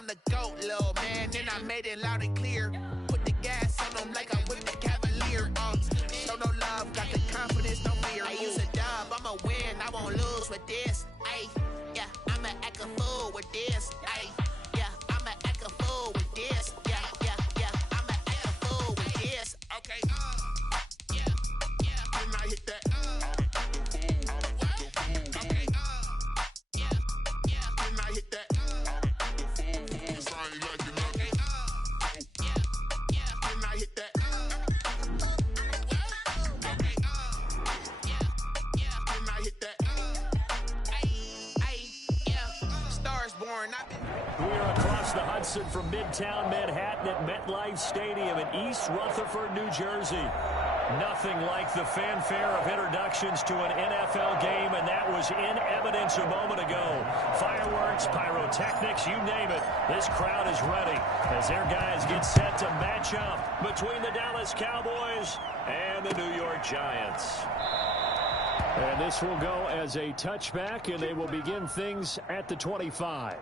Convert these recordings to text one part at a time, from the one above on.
I'm the GOAT, little man, and I made it loud and clear. Put the gas on them like I'm with the Cavalier. Show no love, got the confidence, no fear. I use a dub, I'ma win, I won't lose with this. Ay, yeah, I'ma act a fool with this. Ay, yeah, I'ma act a fool with this. Yeah, yeah, yeah, I'ma act a fool with this. Okay, yeah, yeah, can I hit that? Okay, yeah, yeah, can I hit that? We're across the Hudson from Midtown Manhattan at MetLife Stadium in East Rutherford, New Jersey. Nothing like the fanfare of introductions to an NFL game, and that was in evidence a moment ago. Fireworks, pyrotechnics, you name it. This crowd is ready as their guys get set to match up between the Dallas Cowboys and the New York Giants. And this will go as a touchback, and they will begin things at the 25.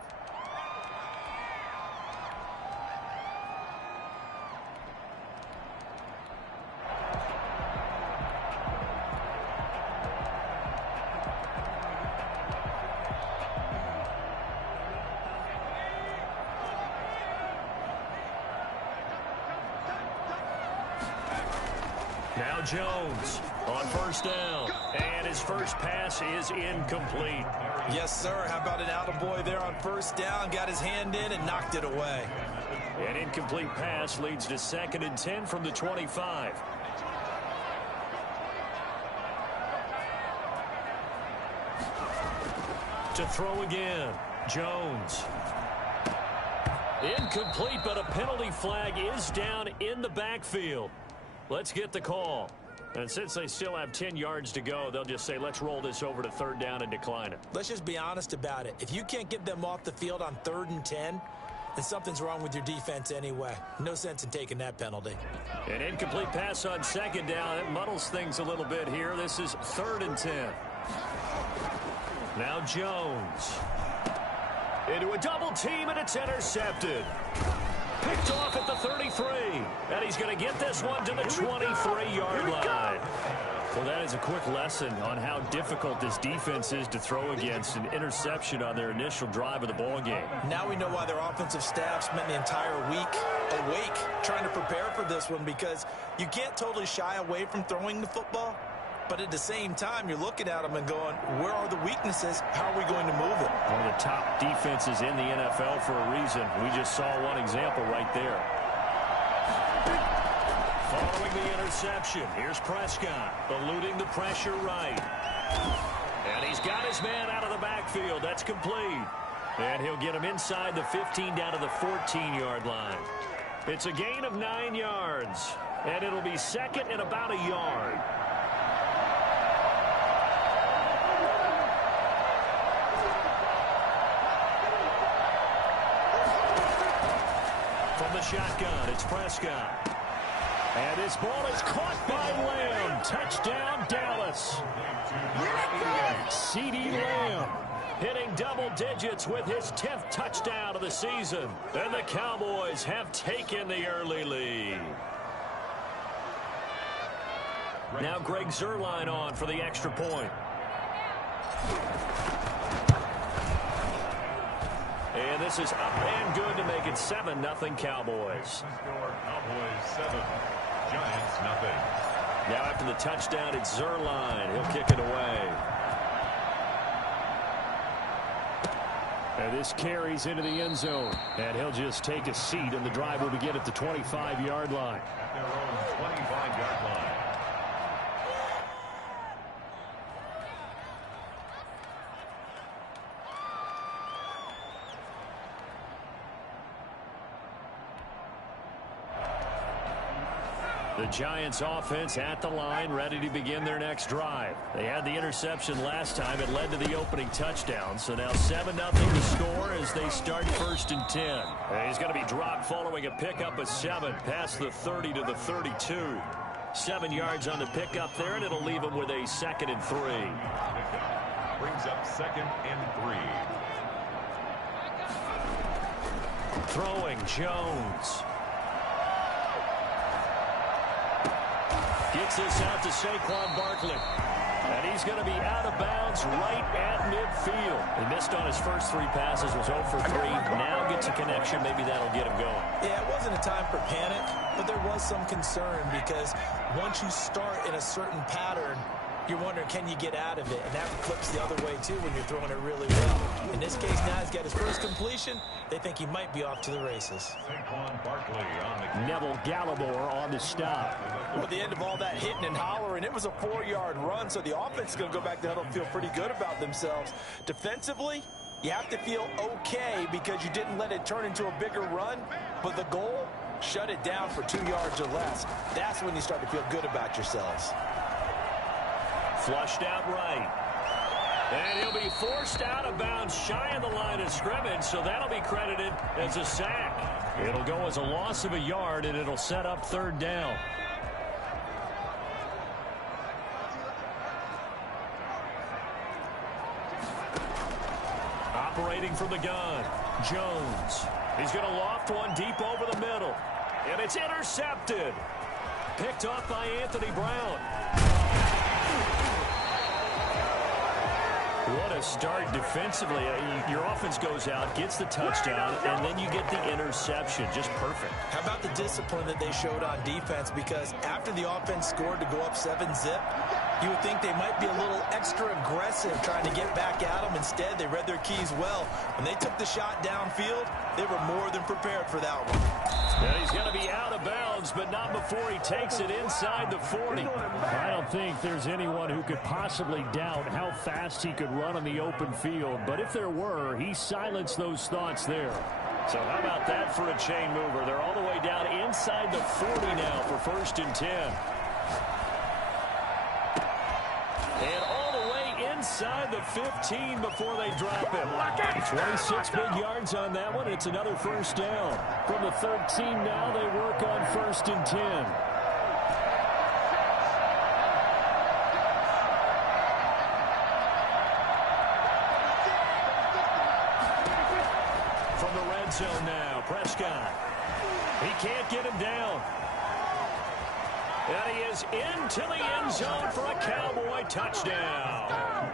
Now Jones on first down, and his first pass is incomplete. Yes, sir. How about an attaboy there on first down? Got his hand in and knocked it away. An incomplete pass leads to 2nd and 10 from the 25. To throw again, Jones. Incomplete, but a penalty flag is down in the backfield. Let's get the call. And since they still have 10 yards to go, they'll just say, let's roll this over to 3rd down and decline it. Let's just be honest about it. If you can't get them off the field on 3rd and 10, then something's wrong with your defense anyway. No sense in taking that penalty. An incomplete pass on 2nd down. It muddles things a little bit here. This is 3rd and 10. Now Jones. Into a double team, and it's intercepted. Picked off at the 33, and he's going to get this one to the 23-yard line. Well, that is a quick lesson on how difficult this defense is to throw against. An interception on their initial drive of the ball game. Now we know why their offensive staff spent the entire week awake trying to prepare for this one, because you can't totally shy away from throwing the football. But at the same time, you're looking at them and going, where are the weaknesses? How are we going to move it? One of the top defenses in the NFL for a reason. We just saw one example right there. Following the interception, here's Prescott, eluding the pressure right. And he's got his man out of the backfield. That's complete. And he'll get him inside the 15 down to the 14-yard line. It's a gain of 9 yards, and it'll be 2nd and about a yard. From the shotgun, it's Prescott. And his ball is caught by Lamb. Touchdown, Dallas. CeeDee Lamb hitting double digits with his 10th touchdown of the season. And the Cowboys have taken the early lead. Now Greg Zuerlein on for the extra point. And this is up and good to make it 7-0 Cowboys. Cowboys 7, Giants nothing. Now after the touchdown, it's Zuerlein. He'll kick it away. And this carries into the end zone. And he'll just take a seat, and the drive will begin at the 25-yard line. At their own 25-yard line. The Giants offense at the line, ready to begin their next drive. They had the interception last time. It led to the opening touchdown. So now 7-0 to score as they start 1st and 10. And he's going to be dropped following a pickup of 7 past the 30 to the 32. 7 yards on the pickup there, and it'll leave him with a 2nd and 3. Brings up 2nd and 3. Throwing Jones. Gets this out to Saquon Barkley. And he's going to be out of bounds right at midfield. He missed on his first 3 passes, was 0 for 3. Now gets a connection. Maybe that'll get him going. Yeah, it wasn't a time for panic, but there was some concern because once you start in a certain pattern, you're wondering, can you get out of it? And that flips the other way, too, when you're throwing it really well. In this case, now he's got his first completion. They think he might be off to the races. Saquon Barkley on the Neville Gallimore on the stop. Well, at the end of all that hitting and hollering, it was a 4-yard run, so the offense is going to go back to huddle and feel pretty good about themselves. Defensively, you have to feel okay because you didn't let it turn into a bigger run, but the goal, shut it down for 2 yards or less. That's when you start to feel good about yourselves. Flushed out right. And he'll be forced out of bounds shy of the line of scrimmage, so that'll be credited as a sack. It'll go as a loss of a yard, and it'll set up 3rd down. Operating from the gun, Jones. He's going to loft one deep over the middle. And it's intercepted. Picked off by Anthony Brown. What a start defensively. Your offense goes out, gets the touchdown, and then you get the interception. Just perfect. How about the discipline that they showed on defense? Because after the offense scored to go up 7-zip, you would think they might be a little extra aggressive trying to get back at them. Instead, they read their keys well. When they took the shot downfield, they were more than prepared for that one. And he's going to be out of bounds, but not before he takes it inside the 40. I don't think there's anyone who could possibly doubt how fast he could run on the open field. But if there were, he silenced those thoughts there. So how about that for a chain mover? They're all the way down inside the 40 now for 1st and 10. And all the way inside the 15 before they drop him. 26 big yards on that one. It's another 1st down. From the 13 now, they work on 1st and 10. From the red zone now, Prescott. He can't get him down. And he is into the end zone for a Cowboy touchdown.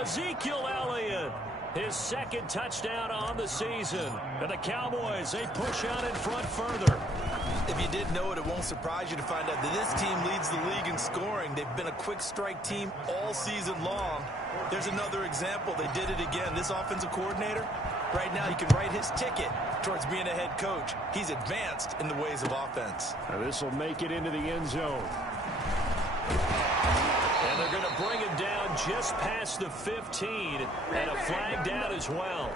Ezekiel Elliott, his 2nd touchdown on the season. And the Cowboys, they push out in front further. If you didn't know it, it won't surprise you to find out that this team leads the league in scoring. They've been a quick strike team all season long. There's another example. They did it again. This offensive coordinator, right now, you can write his ticket towards being a head coach. He's advanced in the ways of offense. This will make it into the end zone. And they're going to bring him down just past the 15, and a flag down as well.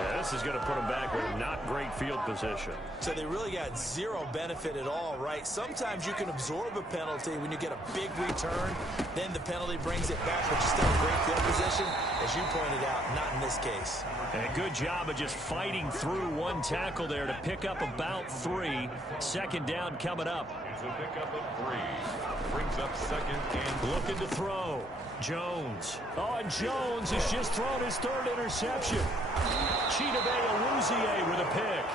Yeah, this is going to put him back with not great field position. So they really got zero benefit at all, right? Sometimes you can absorb a penalty when you get a big return. Then the penalty brings it back, but you're still in great field position. As you pointed out, not in this case. And a good job of just fighting through one tackle there to pick up about 3. 2nd down coming up. It's a pickup of 3. Brings up 2nd and looking to throw. Jones. Oh, and Jones has just thrown his 3rd interception. Chidobe Awuzie with a pick.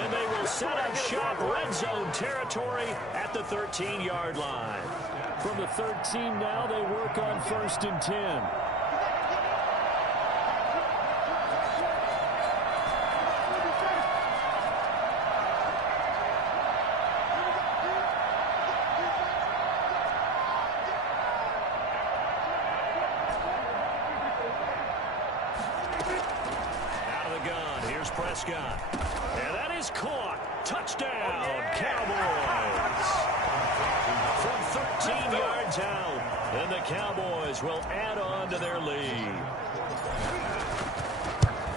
And they will set up shop red zone territory at the 13-yard line. From the 13 now, they work on 1st and 10. Prescott. And that is caught. Touchdown, Cowboys. From 13 yards out. And the Cowboys will add on to their lead.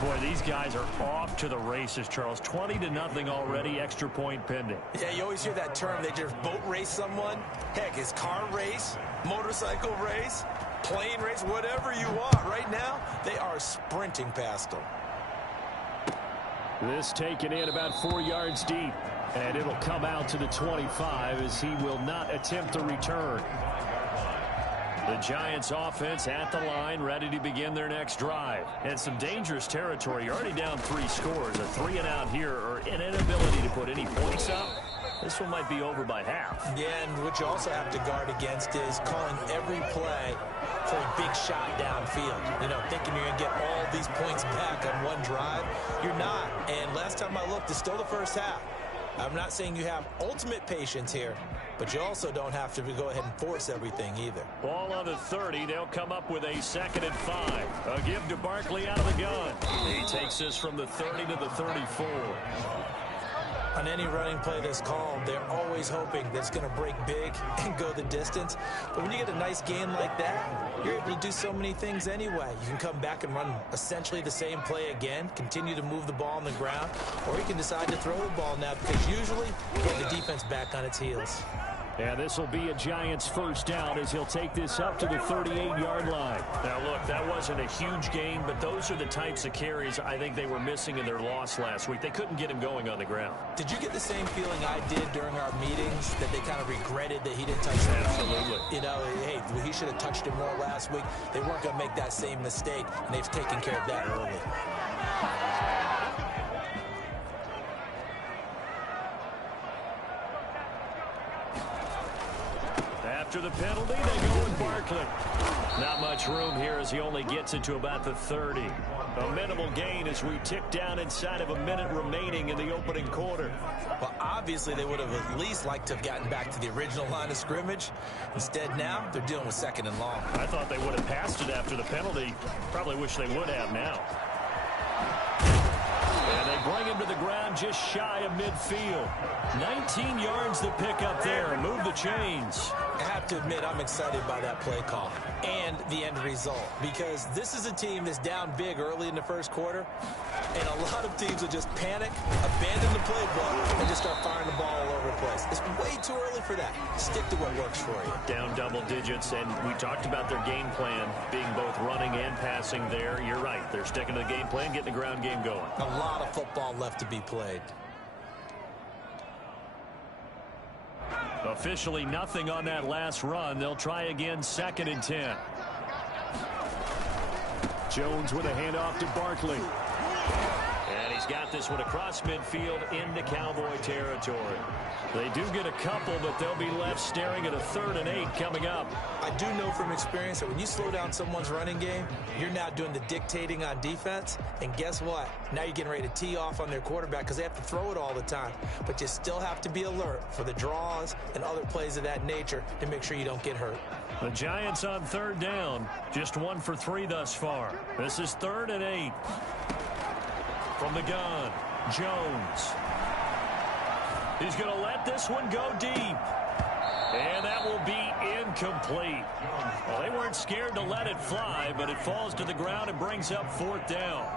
Boy, these guys are off to the races, Charles. 20-0 already, extra point pending. Yeah, you always hear that term. They just boat race someone. Heck, it's car race, motorcycle race, plane race, whatever you want. Right now, they are sprinting past them. This taken in about 4 yards deep. And it'll come out to the 25 as he will not attempt to return. The Giants offense at the line, ready to begin their next drive. And some dangerous territory. You're already down 3 scores. A 3-and-out here, or an inability to put any points up. This one might be over by half. Yeah, and what you also have to guard against is calling every play for a big shot downfield. You know, thinking you're going to get all these points back on one drive. You're not. And last time I looked, it's still the first half. I'm not saying you have ultimate patience here, but you also don't have to go ahead and force everything either. Ball on the 30. They'll come up with a 2nd and 5. A give to Barkley out of the gun. He takes this from the 30 to the 34. On any running play that's called, they're always hoping that it's going to break big and go the distance. But when you get a nice gain like that, you're able to do so many things anyway. You can come back and run essentially the same play again, continue to move the ball on the ground, or you can decide to throw the ball now because usually you get the defense back on its heels. And this will be a Giants first down as he'll take this up to the 38-yard line. Now, look, that wasn't a huge gain, but those are the types of carries I think they were missing in their loss last week. They couldn't get him going on the ground. Did you get the same feeling I did during our meetings, that they kind of regretted that he didn't touch him? Absolutely. You know, hey, he should have touched him more last week. They weren't going to make that same mistake, and they've taken care of that early. After the penalty, they go with Barkley. Not much room here as he only gets it to about the 30. A minimal gain as we tick down inside of a minute remaining in the opening quarter. Well, obviously, they would have at least liked to have gotten back to the original line of scrimmage. Instead, now, they're dealing with 2nd and long. I thought they would have passed it after the penalty. Probably wish they would have now. And they bring him to the ground just shy of midfield. 19 yards to pick up there. Move the chains. I have to admit, I'm excited by that play call and the end result, because this is a team that's down big early in the first quarter, and a lot of teams will just panic, abandon the playbook, and just start firing the ball all over the place. It's way too early for that. Stick to what works for you. Down double digits, and we talked about their game plan being both running and passing there. You're right. They're sticking to the game plan, getting the ground game going. A lot of football left to be played. Officially nothing on that last run. They'll try again, 2nd and 10. Jones with a handoff to Barkley. And he's got this one across midfield into Cowboy territory. They do get a couple, but they'll be left staring at a 3rd and 8 coming up. I do know from experience that when you slow down someone's running game, you're now doing the dictating on defense. And guess what? Now you're getting ready to tee off on their quarterback because they have to throw it all the time. But you still have to be alert for the draws and other plays of that nature to make sure you don't get hurt. The Giants on 3rd down. Just 1 for 3 thus far. This is 3rd and 8. From the gun, Jones. He's going to let this one go deep. And that will be incomplete. Well, they weren't scared to let it fly, but it falls to the ground and brings up 4th down.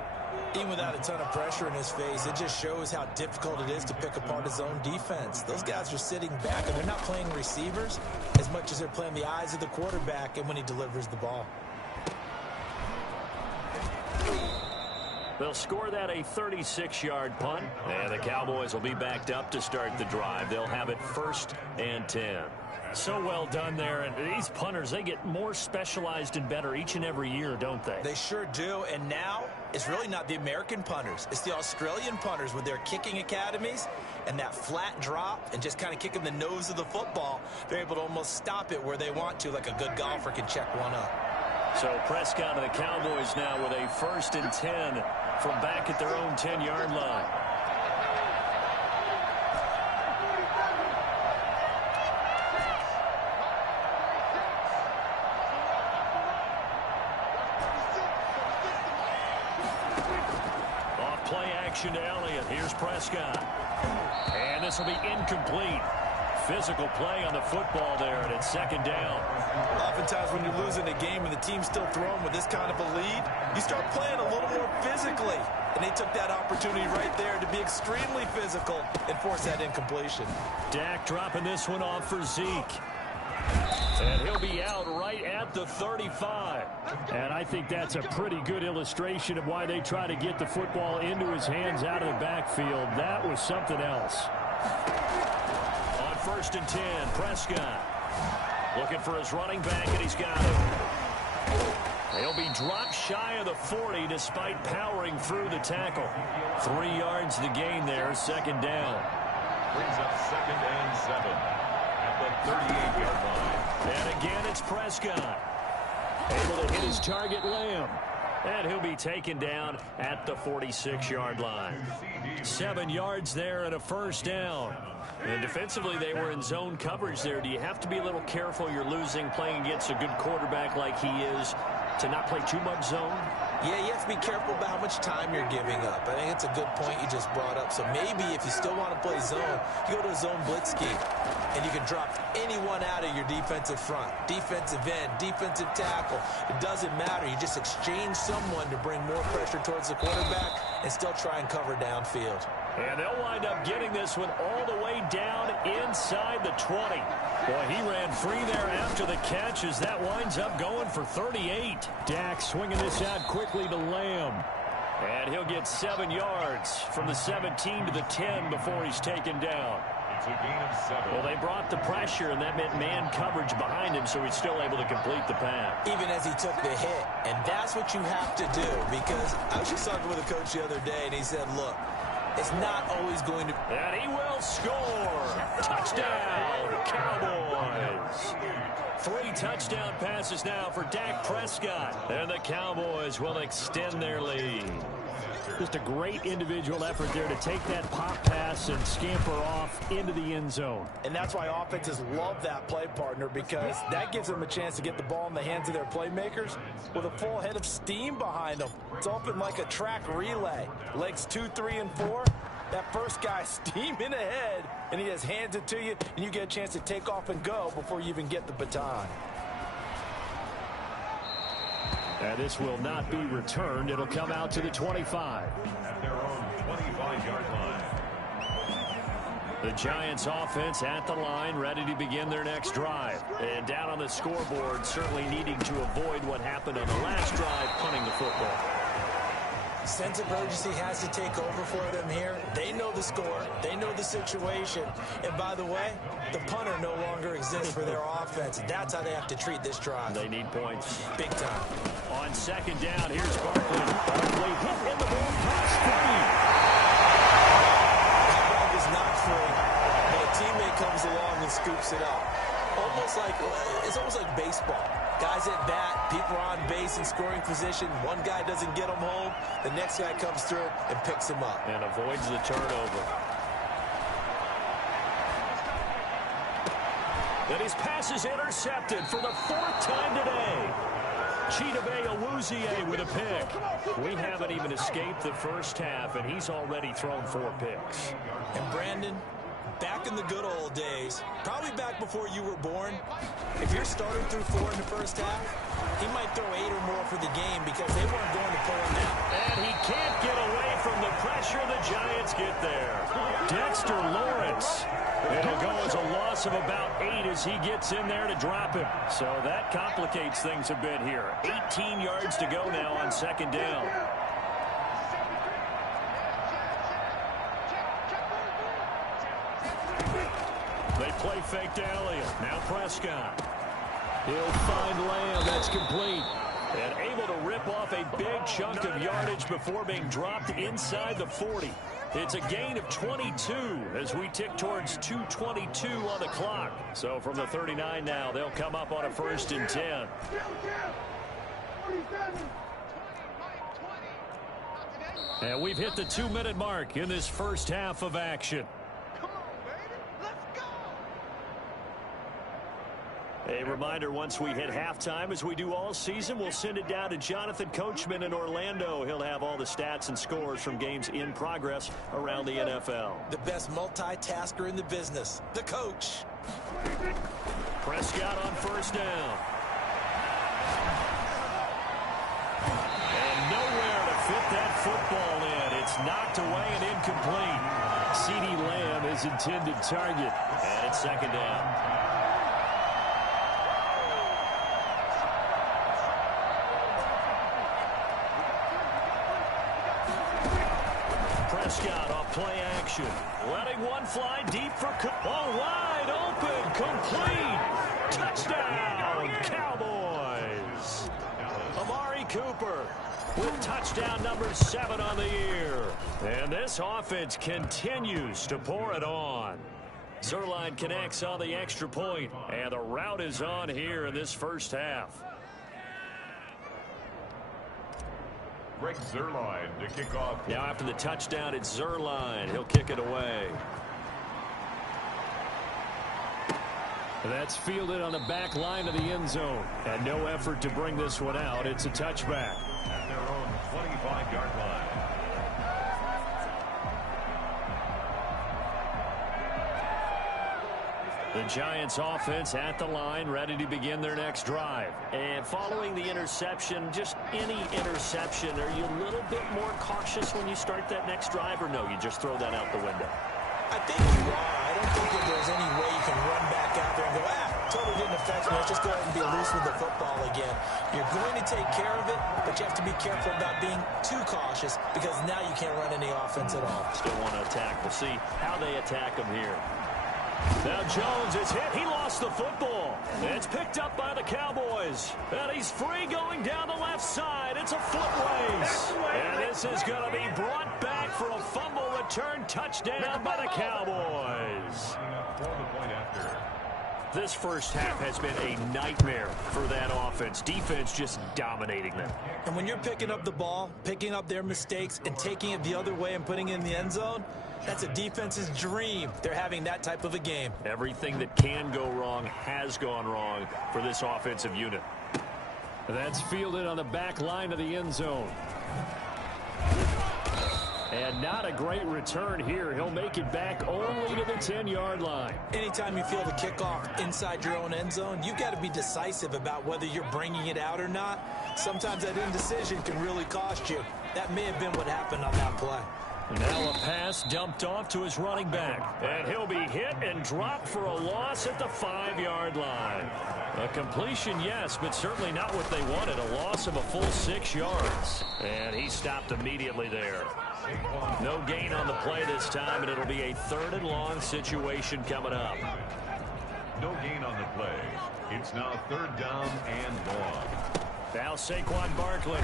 Even without a ton of pressure in his face, it just shows how difficult it is to pick apart his own defense. Those guys are sitting back, and they're not playing receivers as much as they're playing the eyes of the quarterback and when he delivers the ball. They'll score that a 36-yard punt, and the Cowboys will be backed up to start the drive. They'll have it 1st and 10. So well done there, and these punters, they get more specialized and better each and every year, don't they? They sure do, and now it's really not the American punters. It's the Australian punters with their kicking academies and that flat drop and just kind of kicking the nose of the football. They're able to almost stop it where they want to, like a good golfer can check one up. So Prescott and the Cowboys now with a 1st and 10 from back at their own 10-yard line. Off play action to Elliott. Here's Prescott. And this will be incomplete. Physical play on the football there, and it's 2nd down. Oftentimes when you're losing a game and the team's still throwing with this kind of a lead, you start playing a little more physically. And they took that opportunity right there to be extremely physical and force that incompletion. Dak dropping this one off for Zeke. And he'll be out right at the 35. And I think that's a pretty good illustration of why they try to get the football into his hands out of the backfield. That was something else. On 1st and 10, Prescott. Looking for his running back, and he's got it. He'll be dropped shy of the 40 despite powering through the tackle. 3 yards to gain there, second down. Brings up 2nd and 7 at the 38-yard line. And again, it's Prescott. Able to hit his target, Lamb. And he'll be taken down at the 46-yard line. 7 yards there and a first down. And defensively, they were in zone coverage there. Do you have to be a little careful? You're losing, playing against a good quarterback like he is, to not play too much zone? Yeah, you have to be careful about how much time you're giving up. I think it's a good point you just brought up. So maybe if you still want to play zone, you go to a zone blitz scheme, and you can drop anyone out of your defensive front. Defensive end, defensive tackle. It doesn't matter. You just exchange someone to bring more pressure towards the quarterback and still try and cover downfield. And they'll wind up getting this one all the way down inside the 20. Boy, he ran free there after the catch as that winds up going for 38. Dak swinging this out quickly to Lamb. And he'll get 7 yards from the 17 to the 10 before he's taken down. It's a gain of 7. Well, they brought the pressure, and that meant man coverage behind him, so he's still able to complete the pass. Even as he took the hit. And that's what you have to do, because I was just talking with a coach the other day, and he said, look, it's not always going to... And he will score. Touchdown, Cowboys. 3 touchdown passes now for Dak Prescott. And the Cowboys will extend their lead. Just a great individual effort there to take that pop pass and scamper off into the end zone. And that's why offenses love that play partner, because that gives them a chance to get the ball in the hands of their playmakers with a full head of steam behind them. It's open like a track relay. Legs 2, 3, and 4. That first guy steaming ahead, and he just hands it to you, and you get a chance to take off and go before you even get the baton. And this will not be returned. It'll come out to the 25. At their own 25-yard line. The Giants offense at the line, ready to begin their next drive. And down on the scoreboard, certainly needing to avoid what happened on the last drive, punting the football. Sense of urgency has to take over for them here. They know the score. They know the situation. And by the way, the punter no longer exists for their offense. That's how they have to treat this drive. They need points. Big time. On second down, here's Barkley. Barkley hit in the ball pass free. That ball is not free, but a teammate comes along and scoops it up. It's almost like baseball. Guys at bat, people are on base in scoring position. One guy doesn't get them home. The next guy comes through and picks him up. And avoids the turnover. And his pass is intercepted for the 4th time today. Chidobe Awuzie with a pick. We haven't even escaped the first half, and he's already thrown 4 picks. And Brandon, back in the good old days, probably back before you were born, if you're starting through 4 in the first half, he might throw 8 or more for the game because they weren't going to pull him out. And he can't get away from the pressure. The Giants get there. Dexter Lawrence. It'll go as a loss of about 8 as he gets in there to drop him. So that complicates things a bit here. 18 yards to go now on second down. They play fake to Elliott. Now Prescott. He'll find Lamb. That's complete. And able to rip off a big chunk of yardage before being dropped inside the 40. It's a gain of 22 as we tick towards 2:22 on the clock. So from the 39 now, they'll come up on a 1st and 10. And we've hit the 2-minute mark in this first half of action. A reminder, once we hit halftime, as we do all season, we'll send it down to Jonathan Coachman in Orlando. He'll have all the stats and scores from games in progress around the NFL. The best multitasker in the business, the coach. Prescott on 1st down. And nowhere to fit that football in. It's knocked away and incomplete. CeeDee Lamb is intended target. And it's 2nd down. Prescott off play action. Letting one fly deep for wide open, complete. Touchdown, Cowboys. Amari Cooper with touchdown number 7 on the year. And this offense continues to pour it on. Zuerlein connects on the extra point, and the route is on here in this first half. Greg Zuerlein to kick off. Now after the touchdown, it's Zuerlein. He'll kick it away. That's fielded on the back line of the end zone. And no effort to bring this one out. It's a touchback. At their own 25-yard line. The Giants offense at the line, ready to begin their next drive. And following the interception, just any interception, are you a little bit more cautious when you start that next drive, or no, you just throw that out the window? I think you are. I don't think that there's any way you can run back out there and go, totally didn't affect me. Let's just go ahead and be loose with the football again. You're going to take care of it, but you have to be careful about being too cautious because now you can't run any offense at all. Still want to attack. We'll see how they attack him here. Now Jones is hit. He lost the football. It's picked up by the Cowboys. And he's free going down the left side. It's a foot race. And this is going to be brought back for a fumble return touchdown by the Cowboys. This first half has been a nightmare for that offense. Defense just dominating them. And when you're picking up the ball, picking up their mistakes, and taking it the other way and putting it in the end zone, that's a defense's dream. They're having that type of a game. Everything that can go wrong has gone wrong for this offensive unit. That's fielded on the back line of the end zone. And not a great return here. He'll make it back only to the 10-yard line. Anytime you feel the kickoff inside your own end zone, you've got to be decisive about whether you're bringing it out or not. Sometimes that indecision can really cost you. That may have been what happened on that play. Now a pass dumped off to his running back. And he'll be hit and dropped for a loss at the 5-yard line. A completion, yes, but certainly not what they wanted. A loss of a full 6 yards. And he stopped immediately there. No gain on the play this time, and it'll be a 3rd and long situation coming up. No gain on the play. It's now 3rd down and long. Now Saquon Barkley.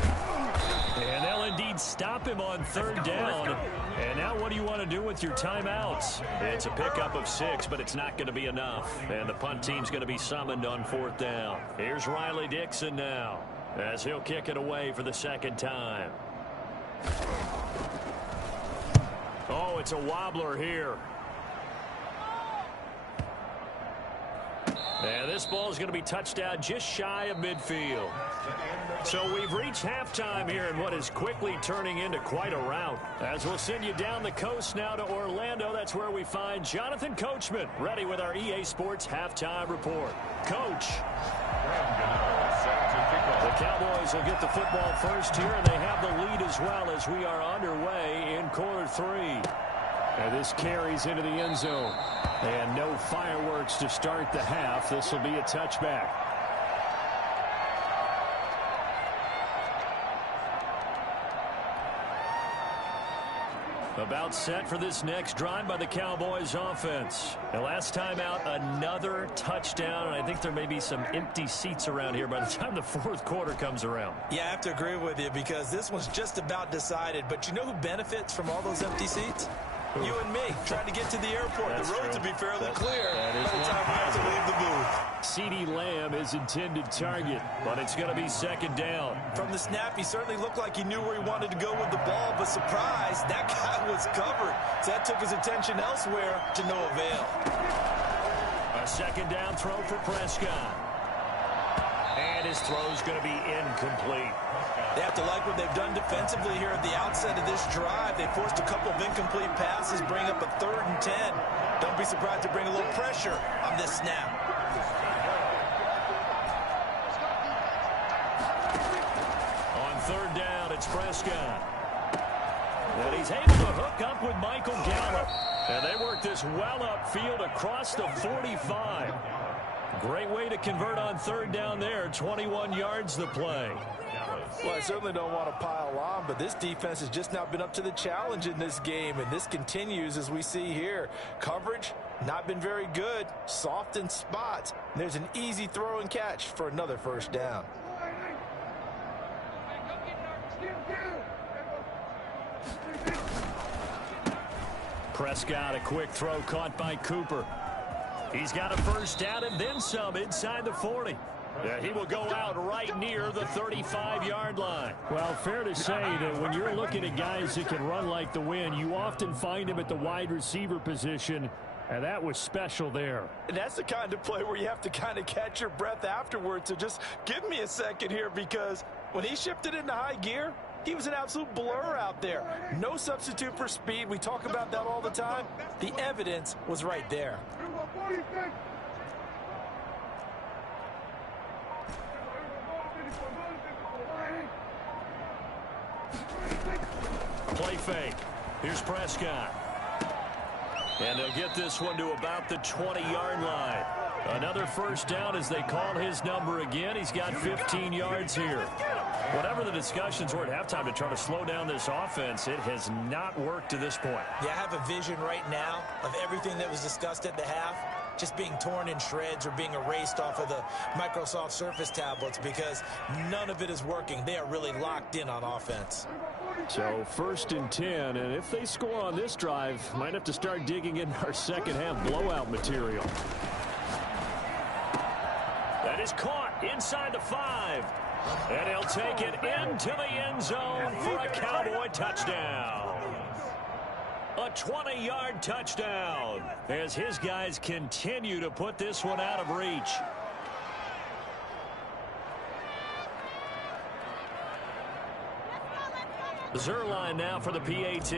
And they'll indeed stop him on 3rd down. And now what do you want to do with your timeouts? It's a pickup of 6, but it's not going to be enough. And the punt team's going to be summoned on 4th down. Here's Riley Dixon now as he'll kick it away for the 2nd time. Oh, it's a wobbler here. And this ball is going to be touched out just shy of midfield. So we've reached halftime here in what is quickly turning into quite a rout. As we'll send you down the coast now to Orlando, that's where we find Jonathan Coachman, ready with our EA Sports Halftime Report. Coach. The Cowboys will get the football first here, and they have the lead as well as we are underway in quarter 3. And this carries into the end zone. And no fireworks to start the half. This will be a touchback. About set for this next drive by the Cowboys offense. The last time out, another touchdown, and I think there may be some empty seats around here by the time the 4th quarter comes around. Yeah, I have to agree with you because this one's just about decided. But you know who benefits from all those empty seats? You and me, trying to get to the airport. That's the roads true. will be fairly clear That by is the time we have to leave the booth. CeeDee Lamb is intended target. But it's going to be 2nd down. From the snap, he certainly looked like he knew where he wanted to go with the ball, but surprise, that guy was covered. So that took his attention elsewhere to no avail. A 2nd down throw for Prescott. And his throw is going to be incomplete. They have to like what they've done defensively here at the outset of this drive. They forced a couple of incomplete passes, bring up a 3rd and 10. Don't be surprised to bring a little pressure on this snap. On 3rd down, it's Prescott. And he's able to hook up with Michael Gallup. And they work this well upfield across the 45. Great way to convert on 3rd down there. 21 yards the play. Well, I certainly don't want to pile on, but this defense has just not been up to the challenge in this game, and this continues as we see here. Coverage, not been very good, soft in spots. There's an easy throw and catch for another first down. Prescott, a quick throw caught by Cooper. He's got a first down and then some inside the 40. Yeah, he will go out right near the 35-yard line. Well, fair to say that when you're looking at guys that can run like the wind, you often find him at the wide receiver position, and that was special there. And that's the kind of play where you have to kind of catch your breath afterwards. So just give me a second here, because when he shifted into high gear, he was an absolute blur out there. No substitute for speed. We talk about that all the time. The evidence was right there. Play fake. Here's Prescott. And they'll get this one to about the 20-yard line. Another first down as they call his number again. He's got 15 yards here. Whatever the discussions were at halftime to try to slow down this offense, it has not worked to this point. Yeah, I have a vision right now of everything that was discussed at the half just being torn in shreds or being erased off of the Microsoft Surface tablets, because none of it is working. They are really locked in on offense. So 1st and 10, and if they score on this drive, might have to start digging in our second half blowout material. That is caught inside the 5. And he'll take it into the end zone for a Cowboy touchdown. A 20-yard touchdown as his guys continue to put this one out of reach. Zuerlein now for the PAT.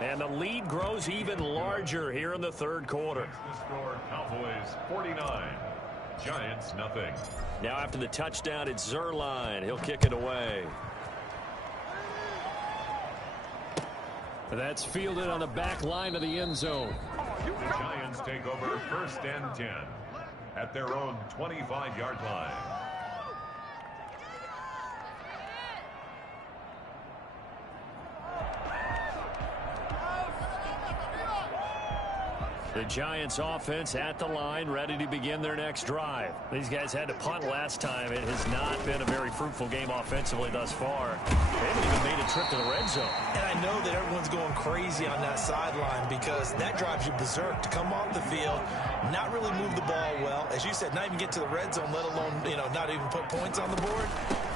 And the lead grows even larger here in the third quarter. The score, Cowboys 49, Giants nothing. Now after the touchdown, it's Zuerlein. He'll kick it away. That's fielded on the back line of the end zone. The Giants take over 1st and 10 at their own 25-yard line. The Giants offense at the line, ready to begin their next drive. These guys had to punt last time. It has not been a very fruitful game offensively thus far. They haven't even made a trip to the red zone. And I know that everyone's going crazy on that sideline, because that drives you berserk to come off the field, not really move the ball well. As you said, not even get to the red zone, let alone, not even put points on the board.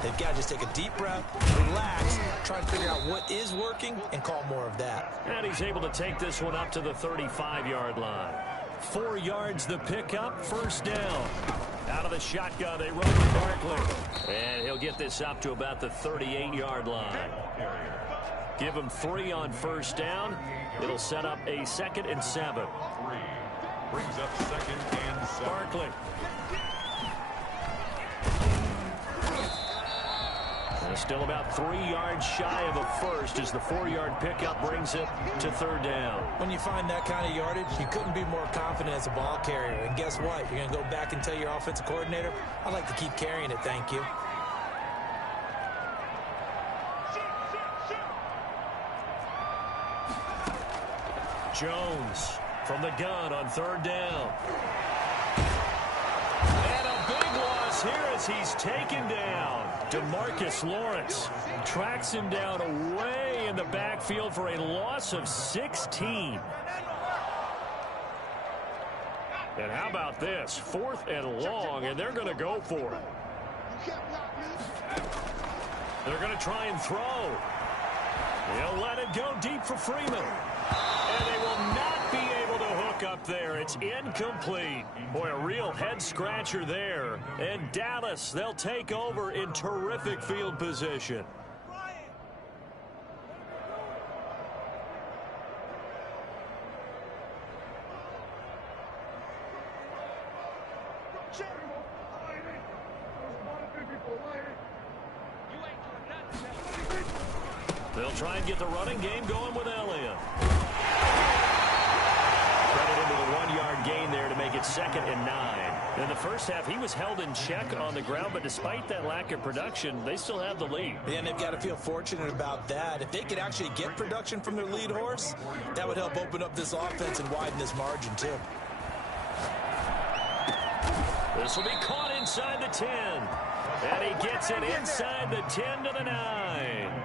They've got to just take a deep breath, relax, try and figure out what is working, and call more of that. And he's able to take this one up to the 35-yard line. 4 yards the pickup, first down. Out of the shotgun, they run with Barkley. And he'll get this up to about the 38-yard line. Give him 3 on first down. It'll set up a 2nd and 7. Brings up 2nd and 7. Barkley. Still about 3 yards shy of a first as the 4-yard pickup brings it to 3rd down. When you find that kind of yardage, you couldn't be more confident as a ball carrier. And guess what? You're going to go back and tell your offensive coordinator, I'd like to keep carrying it, thank you. Jones from the gun on 3rd down. And a big loss here as he's taken down. DeMarcus Lawrence tracks him down away in the backfield for a loss of 16. And how about this? 4th and long, and they're going to go for it. They're going to try and throw. They'll let it go deep for Freeman. And they will not be able to hook up there. It's incomplete. Boy, a real head-scratcher there. And Dallas, they'll take over in terrific field position. They'll try and get the running game going with Elliott. Credit into the 1-yard gain there to make it It's 2nd and 9. In the first half, he was held in check on the ground, but despite that lack of production, they still have the lead. And they've got to feel fortunate about that. If they could actually get production from their lead horse, that would help open up this offense and widen this margin, too. This will be caught inside the 10. And he gets it inside the 10 to the 9.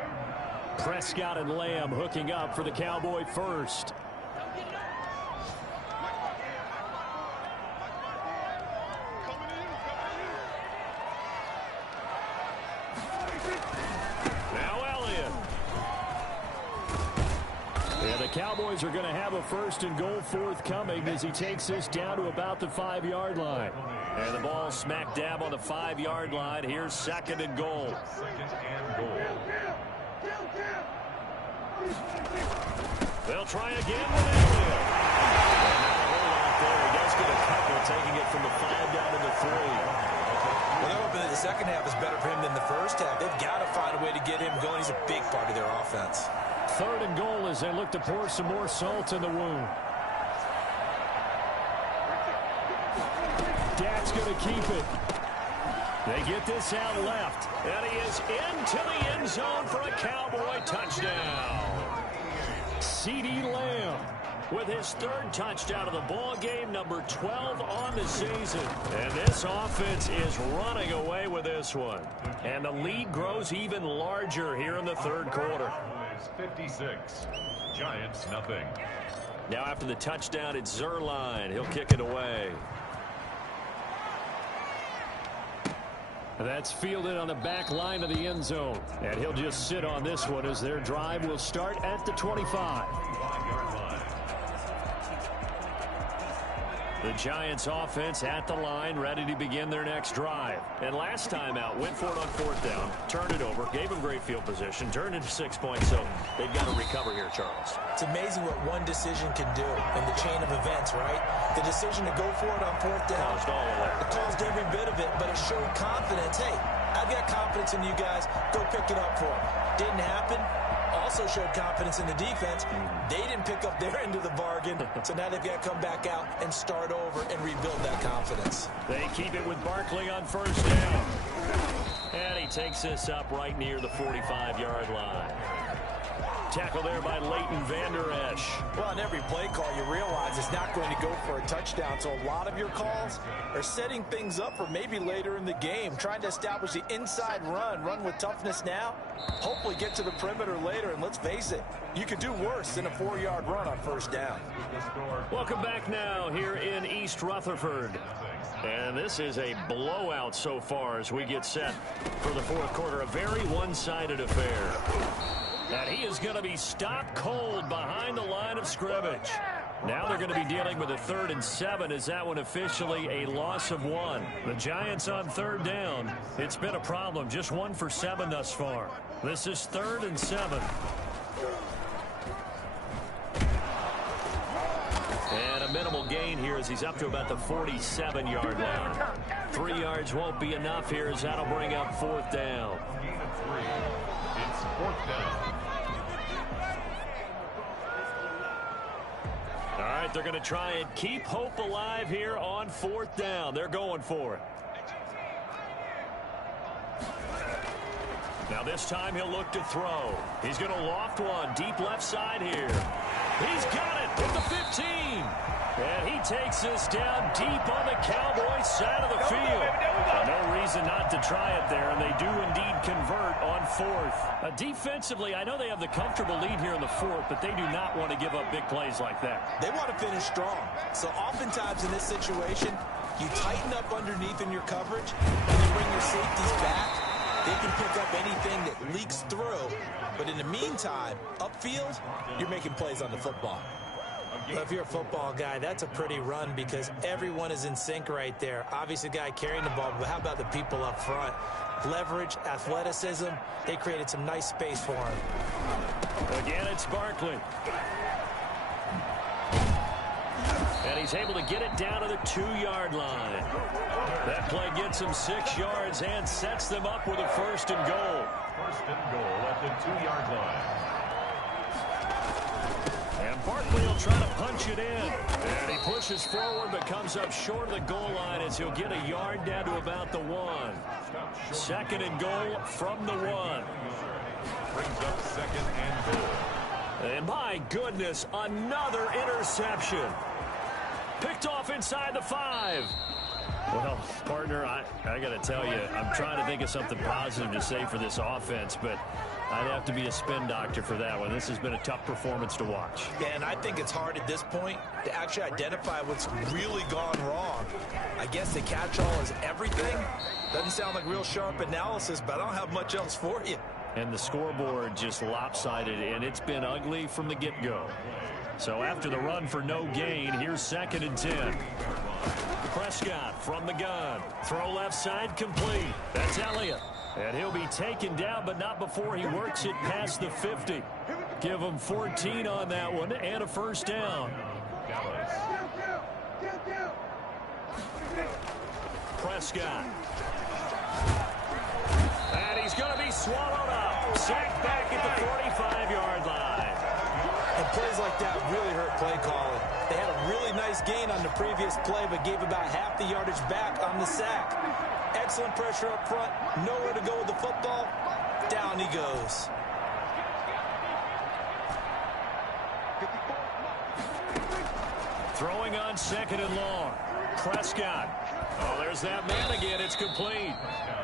Prescott and Lamb hooking up for the Cowboy first. Now Elliott. Yeah, the Cowboys are going to have a 1st and goal forthcoming as he takes this down to about the 5-yard line. And the ball smack dab on the 5-yard line. Here's 2nd and goal. 2nd and goal. They'll try again with Elliott. Not a whole lot there. He does get a couple, taking it from the 5 down to the 3. Well, they're hoping that the second half is better for him than the first half. They've got to find a way to get him going. He's a big part of their offense. 3rd and goal as they look to pour some more salt in the wound. Dak's going to keep it. They get this out left. And he is into the end zone for a Cowboy touchdown. CeeDee Lamb with his 3rd touchdown of the ball game, number 12 on the season. And this offense is running away with this one. And the lead grows even larger here in the 3rd quarter. 56. Giants nothing. Now after the touchdown, it's Zuerlein. He'll kick it away. That's fielded on the back line of the end zone. And he'll just sit on this one as their drive will start at the 25. The Giants offense at the line, ready to begin their next drive. And last time out, went for it on 4th down, turned it over, gave them great field position, turned it to 6 points, so they've got to recover here, Charles. It's amazing what one decision can do in the chain of events, right? The decision to go for it on 4th down. Caused all of that. It caused every bit of it, but it showed confidence. Hey, I've got confidence in you guys. Go pick it up for them. Didn't happen. Also showed confidence in the defense. They didn't pick up their end of the bargain, so now they've got to come back out and start over and rebuild that confidence. They keep it with Barkley on 1st down. And he takes this up right near the 45-yard line. Tackle there by Leighton Vander Esch. Well, on every play call, you realize it's not going to go for a touchdown, so a lot of your calls are setting things up for maybe later in the game, trying to establish the inside run with toughness now, hopefully get to the perimeter later, and let's face it, you could do worse than a 4-yard run on 1st down. Welcome back now here in East Rutherford. And this is a blowout so far as we get set for the 4th quarter, a very one-sided affair. And he is going to be stopped cold behind the line of scrimmage. Now they're going to be dealing with a 3rd and 7 as that one officially a loss of 1. The Giants on 3rd down. It's been a problem. Just 1 for 7 thus far. This is 3rd and 7. And a minimal gain here as he's up to about the 47-yard line. 3 yards won't be enough here as that'll bring up 4th down. It's 4th down. All right, they're going to try and keep hope alive here on 4th down. They're going for it. Now this time he'll look to throw. He's going to loft one deep left side here. He's got it at the 15. And he takes this down deep on the Cowboys side of the field. No reason not to try it there, and they do indeed convert on 4th. Defensively, I know they have the comfortable lead here in the 4th, but they do not want to give up big plays like that. They want to finish strong. So oftentimes in this situation, you tighten up underneath in your coverage, and you bring your safeties back. They can pick up anything that leaks through. But in the meantime, upfield, you're making plays on the football. Well, if you're a football guy, that's a pretty run because everyone is in sync right there. Obviously, the guy carrying the ball, but how about the people up front? Leverage, athleticism, they created some nice space for him. Again, it's Barkley. And he's able to get it down to the 2-yard line. That play gets him 6 yards and sets them up with a 1st and goal. 1st and goal at the 2-yard line. And Barkley will try to punch it in. And he pushes forward but comes up short of the goal line as he'll get a yard down to about the 1. 2nd and goal from the 1. Brings up 2nd and goal. And my goodness, another interception. Picked off inside the 5. Well, partner, I got to tell you, I'm trying to think of something positive to say for this offense, but I'd have to be a spin doctor for that one. This has been a tough performance to watch. Yeah, and I think it's hard at this point to actually identify what's really gone wrong. I guess the catch-all is everything. Doesn't sound like real sharp analysis, but I don't have much else for you. And the scoreboard just lopsided, and it's been ugly from the get-go. So after the run for no gain, here's 2nd and 10. Prescott from the gun. Throw left side complete. That's Elliott. And he'll be taken down, but not before he works it past the 50. Give him 14 on that one and a first down. Prescott. And he's going to be swallowed up. Sacked back at the 45-yard line. And plays like that really hurt play calling. They had a really nice gain on the previous play, but gave about half the yardage back on the sack. Excellent pressure up front. Nowhere to go with the football. Down he goes. Throwing on 2nd and long. Prescott. Oh, there's that man again. It's complete.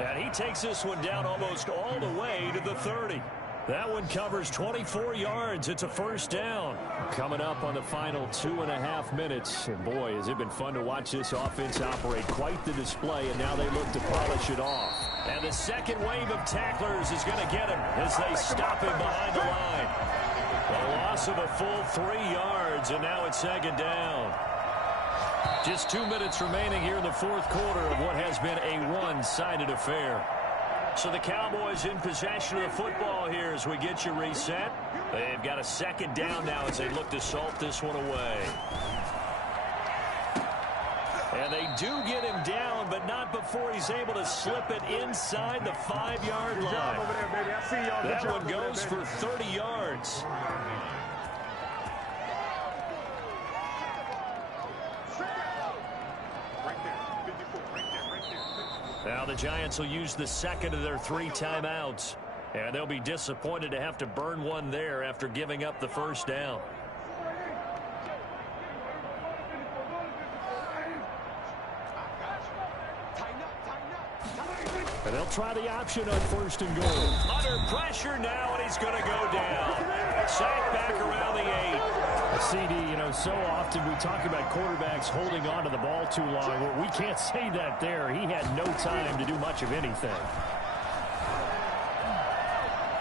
And he takes this one down almost all the way to the 30. That one covers 24 yards. It's a first down. Coming up on the final 2.5 minutes. And boy, has it been fun to watch this offense operate. Quite the display, and now they look to polish it off. And the second wave of tacklers is going to get him as they stop him behind the line. A loss of a full 3 yards, and now it's 2nd down. Just 2 minutes remaining here in the 4th quarter of what has been a one-sided affair. So the Cowboys in possession of the football here as we get you reset. They've got a 2nd down now as they look to salt this one away. And they do get him down, but not before he's able to slip it inside the 5-yard line. That one goes for 30 yards. Now the Giants will use the 2nd of their 3 timeouts. And they'll be disappointed to have to burn one there after giving up the first down. And they'll try the option on 1st and goal. Under pressure now, and he's going to go down. Sacked back around the 8. CD, you know, so often we talk about quarterbacks holding on to the ball too long. Well, we can't say that there. He had no time to do much of anything.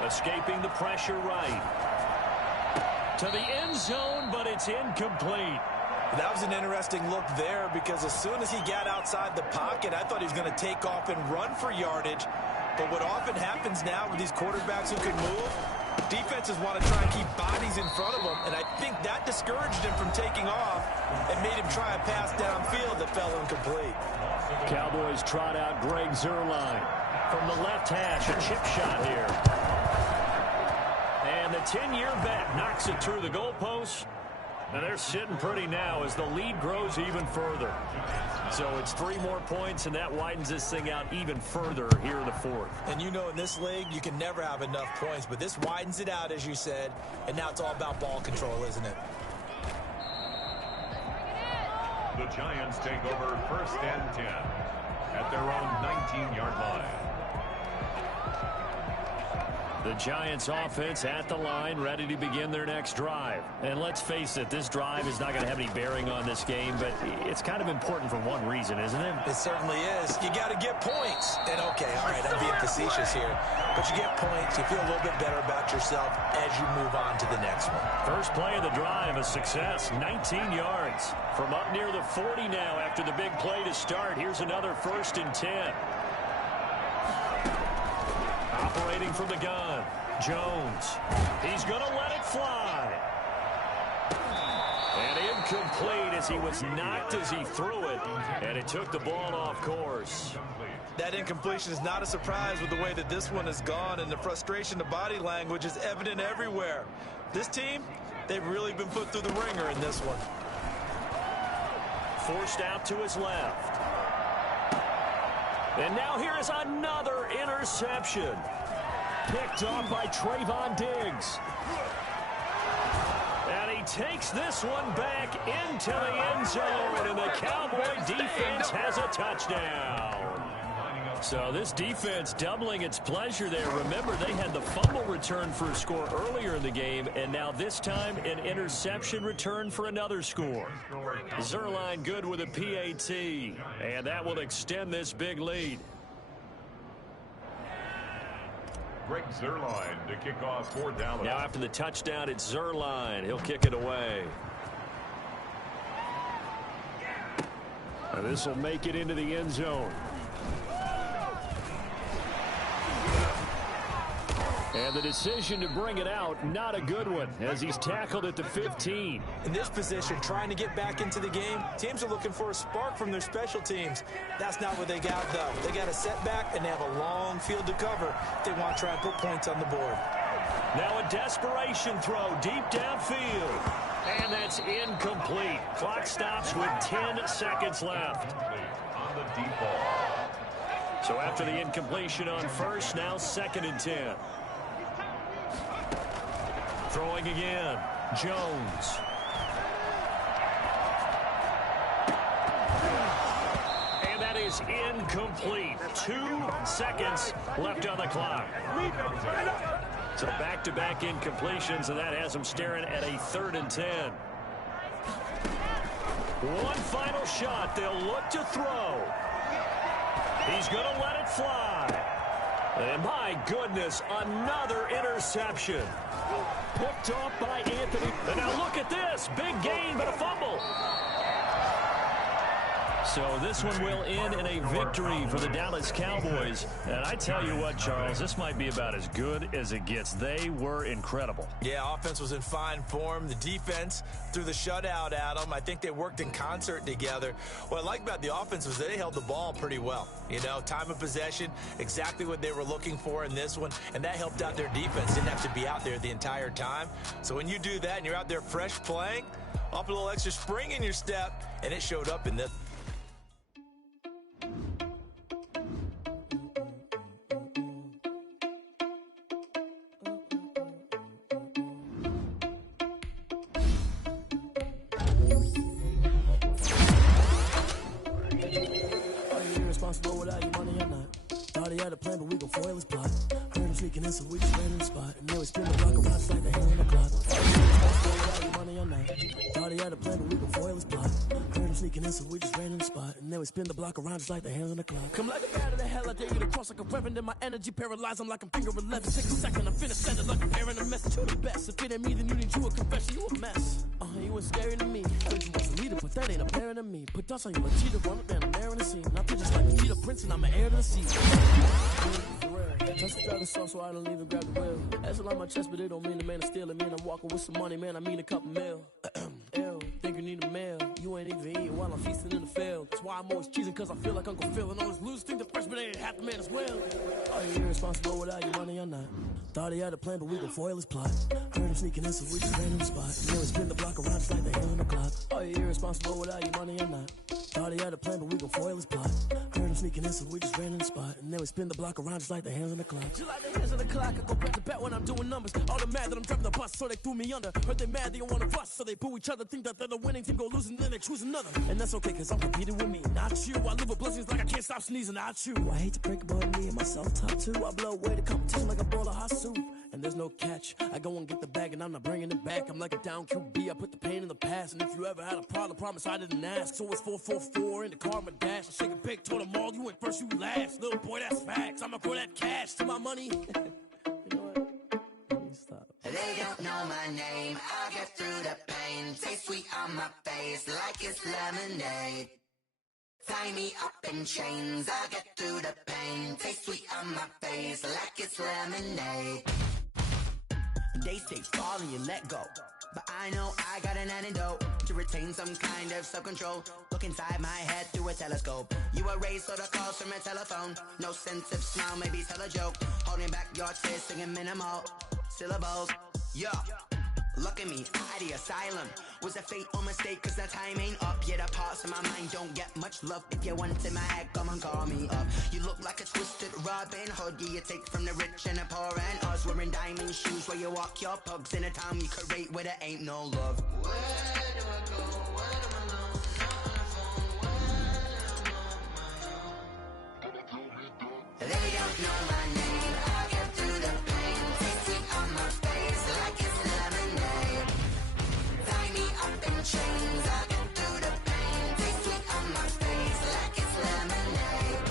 Escaping the pressure right. To the end zone, but it's incomplete. That was an interesting look there because as soon as he got outside the pocket, I thought he was going to take off and run for yardage. But what often happens now with these quarterbacks who can move, defenses want to try and keep bodies in front of them, and I think that discouraged him from taking off and made him try a pass downfield that fell incomplete. Cowboys trot out Greg Zuerlein from the left hash, a chip shot here. And the 10-year bet knocks it through the goalpost. And they're sitting pretty now as the lead grows even further. So it's 3 more points, and that widens this thing out even further here in the 4th. And you know, in this league, you can never have enough points, but this widens it out, as you said, and now it's all about ball control, isn't it? The Giants take over 1st and 10 at their own 19-yard line. The Giants offense at the line, ready to begin their next drive. And let's face it, this drive is not going to have any bearing on this game, but it's kind of important for one reason, isn't it? It certainly is. You got to get points. And okay, all right, I'm being facetious here. But you get points, you feel a little bit better about yourself as you move on to the next one. First play of the drive, a success, 19 yards. From up near the 40 now after the big play to start. Here's another 1st and 10. Operating from the gun, Jones. He's going to let it fly. And incomplete as he was knocked as he threw it. And it took the ball off course. That incompletion is not a surprise with the way that this one has gone, and the frustration, the body language is evident everywhere. This team, they've really been put through the ringer in this one. Forced out to his left. And now here is another interception. Picked off by Trayvon Diggs. And he takes this one back into the end zone, and the Cowboy defense has a touchdown. So this defense doubling its pleasure there. Remember, they had the fumble return for a score earlier in the game, and now this time an interception return for another score. Zuerlein good with a PAT, and that will extend this big lead. Greg Zuerlein to kick off for Dallas. Now after the touchdown, it's Zuerlein. He'll kick it away. And this will make it into the end zone. And the decision to bring it out, not a good one, as he's tackled at the 15. In this position, trying to get back into the game, teams are looking for a spark from their special teams. That's not what they got, though. They got a setback, and they have a long field to cover if they want to try and put points on the board. Now a desperation throw deep downfield. And that's incomplete. Clock stops with 10 seconds left. On the deep ball. So after the incompletion on first, now 2nd and 10. Throwing again, Jones. And that is incomplete. 2 seconds left on the clock. So back-to-back incompletions, and that has them staring at a 3rd and 10. One final shot. They'll look to throw. He's going to let it fly. And my goodness, another interception. Picked off by Anthony. And now look at this. Big gain, but a fumble. So this one will end in a victory for the Dallas Cowboys. And I tell you what, Charles, this might be about as good as it gets. They were incredible. Yeah, offense was in fine form. The defense threw the shutout at them. I think they worked in concert together. What I like about the offense was they held the ball pretty well. You know, time of possession, exactly what they were looking for in this one, and that helped out their defense. Didn't have to be out there the entire time. So when you do that and you're out there fresh playing, up a little extra spring in your step, and it showed up in this. Without your money or not. Thought he had a plan, but we gon' foil his plot. Heard him sneaking in, so we just ran in the spot. And then we spin the block around just like the hand on the clock. Without your money or not. Thought he had a plan, but we gon' foil his plot. Heard him sneaking in, so we just ran in the spot. And then we spin the block around just like the hands on the clock. Come like a bat of the hell, I dare you to cross like a reverend. And my energy paralyzed, I'm like I'm finger 11. Take a second, I'm finna send it like I'm airing a message to the best. If it ain't me, then you need you a confession, you a mess. You was scary to me. Heard you was a leader, but that ain't apparent to me. Put dust on you, a cheater, run up down, I'm airing the scene. Not just like a cheetah prince, and I'm an heir to the sea. For real. Touch the driver's sauce, so I don't even grab the wheel. That's on my chest, but it don't mean the man is stealing. Man, I'm walking with some money, man, I mean a couple mil. Ew, think you need a meal. You ain't even eating while I'm feasting in the field. That's why I'm always cheesing, cause I feel like Uncle Phil. And always lose, think the freshman ain't half the man as well. Are you irresponsible without your money or not? Thought he had a plan, but we gon' foil his plot. Heard him sneaking in, so we just ran in the spot. And then we spin the block around just like the hand on the clock. Are you irresponsible without your money or not? Thought he had a plan, but we gon' foil his plot. Heard him sneaking in, so we just ran in the spot. And then we spin the block around just like the hands on the clock. Just like the hands on the clock, I go back to back when I'm doing numbers. All the mad that I'm driving the bus, so they threw me under. Heard they mad, they don't wanna bust, so they boo each other. Think that they're the winning team, go losing, then they choose another. And that's okay, cause I'm competing with me, not you. I live with blessings like I can't stop sneezing, not you. I hate to break about me and myself top two. I blow away the competition like a bowl of hot soup. And there's no catch. I go and get the bag and I'm not bringing it back. I'm like a down QB. I put the pain in the past. And if you ever had a problem, promise I didn't ask. So it's 444 in the car, my dash. I shake a big, told them all, you went first, you last. Little boy, that's facts. I'ma grow that cash to my money. You know what? Let me stop. They don't know my name. I'll get through the pain. Taste sweet on my face like it's lemonade. Tie me up in chains. I'll get through the pain. Taste sweet on my face like it's lemonade. They say fall and you let go, but I know I got an antidote to retain some kind of self-control. Look inside my head through a telescope. You erase all the calls from a telephone. No sense of smile, maybe tell a joke. Holding back your tears, singing minimal syllables. Yeah, Look at me, out of the asylum. Was a fate or mistake, cause the time ain't up. Yet the parts of my mind don't get much love. If you want in my head, come and call me up. You look like a twisted Robin Hood. Yeah, you take from the rich and the poor and us. Wearing diamond shoes where you walk your pugs. In a town you create where there ain't no love. Where do I go? Where do I know? They don't know my name. I get through the pain. Taste sweet on my face like it's lemonade. Tie me up in chains. I get through the pain. Taste sweet on my face like it's lemonade.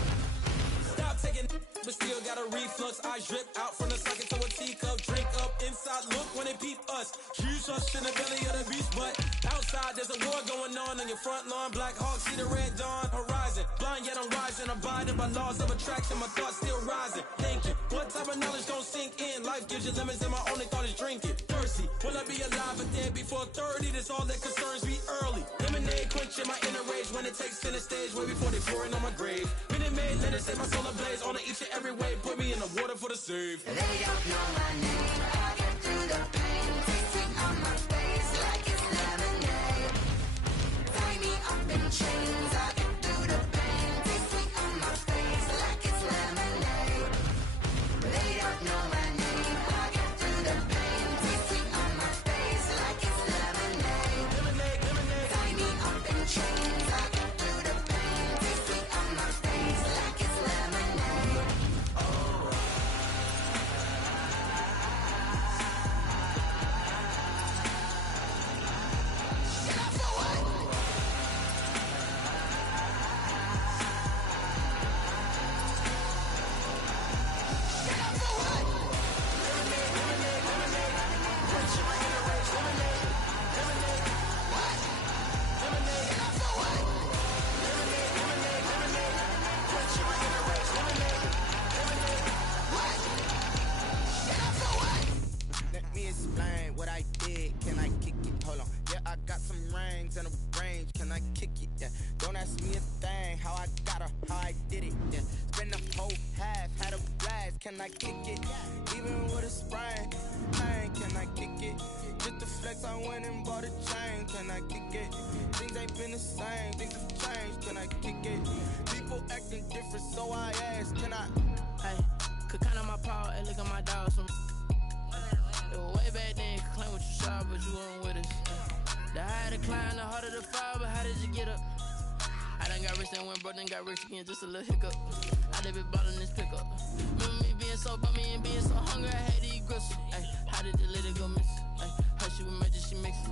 Stop taking, but still got a reflux. I drip out from the socket to a teacup. Drink up inside. Look when they peep us. Huge us in the belly of the beast, but outside there's a war going on your front lawn. Black Hawk, see the red dawn horizon. Blind yet I'm rising, abiding by laws of attraction. My thoughts still rising. Thinking, what type of knowledge gon' sink in? Life gives you lemons, and my only thought is drinking. Thirsty, will I be alive or dead before 30? That's all that concerns me early. Lemonade quenching my inner rage when it takes center stage, way before they pouring on my grave. Minute Maid, let it set my soul ablaze. On each and every way, put me in the water for the save. They don't know my name. I get through the pain. Taste sweet on my face like it's lemonade. Tie me up in chains. I get through the pain. Taste sweet on my face like it's lemonade. They don't know my name. I get through the pain. Taste sweet on my face like it's lemonade. Tie me up in chains. I get through the pain. Taste sweet on my face like it's lemonade. Oh. Let me explain what I did. Can I kick it? Hold on. Yeah, I got some rings and a range. Can I kick it? Yeah. Don't ask me a thing. How I got her, how I did it. Yeah. Spend the whole half, had a blast. Can I kick it? Even with a sprain. Pain, can I kick it? Just the flex, I went and bought a chain. Can I kick it? Things ain't been the same. Things have changed. Can I kick it? People acting different, so I ask. Can I? Hey, could count on my power and look at my dogs from. It was way back then, could claim what you saw, but you weren't with us. The higher the climb, the harder the fall, but how did you get up? I done got rich and went broke, then got rich again, just a little hiccup. I done been ballin' this pickup. Remember me being so bummy and being so hungry, I had to eat gristle. Ay, how did the lady go miss? Ay, her she was magic, she mixed.